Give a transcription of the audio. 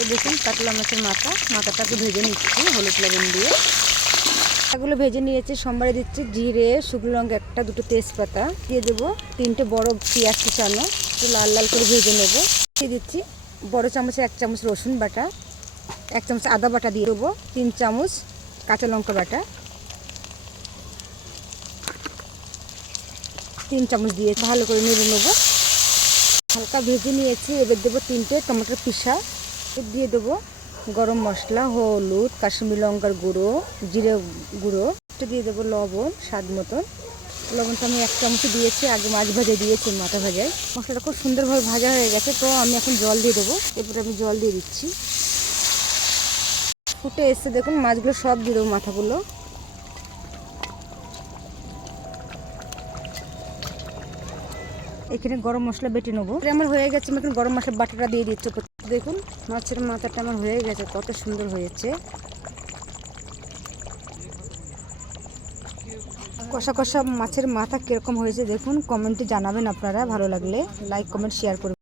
এই দেখুন কাতলা মাছের মাথাটাকে ভেজে নিচ্ছি হলুদ লবণ দিয়ে। এগুলো ভেজে নিয়েছি, সোমবারে দিচ্ছি জিরে, শুকনো লঙ্কা একটা, দুটো তেজপাতা দিয়ে দেবো, 3টে বড় পেঁয়াজ কুচানো, একটু লাল লাল করে ভেজে নেবো। দিয়ে দিচ্ছি বড় চামচে 1 চামচ রসুন বাটা, 1 চামচ আদা বাটা দিয়ে দেবো, 3 চামচ কাঁচা লঙ্কা বাটা, 3 চামচ দিয়ে ভালো করে নেড়ে নেবো। হালকা ভেজে নিয়েছি, এবার দেবো 3টে টমেটোর পিসা, দিয়ে দেবো গরম মশলা, হলুদ, কাশ্মীরি লঙ্কার গুঁড়ো, জিরে গুঁড়ো, একটু দিয়ে দেবো লবণ স্বাদ মতন। লবণটা আমি 1 চামচ দিয়েছি, আগে মাছ ভাজা দিয়েছি, মাথা ভাজায়। মশলাটা খুব সুন্দরভাবে ভাজা হয়ে গেছে, তো আমি এখন জল দিয়ে দেবো। এরপরে আমি জল দিয়ে দিচ্ছি, ফুটে এসে দেখুন মাছগুলো সব দিয়ে দেবো, মাথাগুলো। এখানে গরম মশলা বেটে নেবো, আমার হয়ে গেছে। আমি এখন গরম মশলা বাটাটা দিয়ে দিচ্ছি। দেখুন মাছের মাথাটা আমার হয়ে গেছে, কত সুন্দর হয়েছে। কষা কষা মাছের মাথা কিরকম হয়েছে দেখুন, কমেন্টে জানাবেন আপনারা। ভালো লাগলে লাইক কমেন্ট শেয়ার করবেন।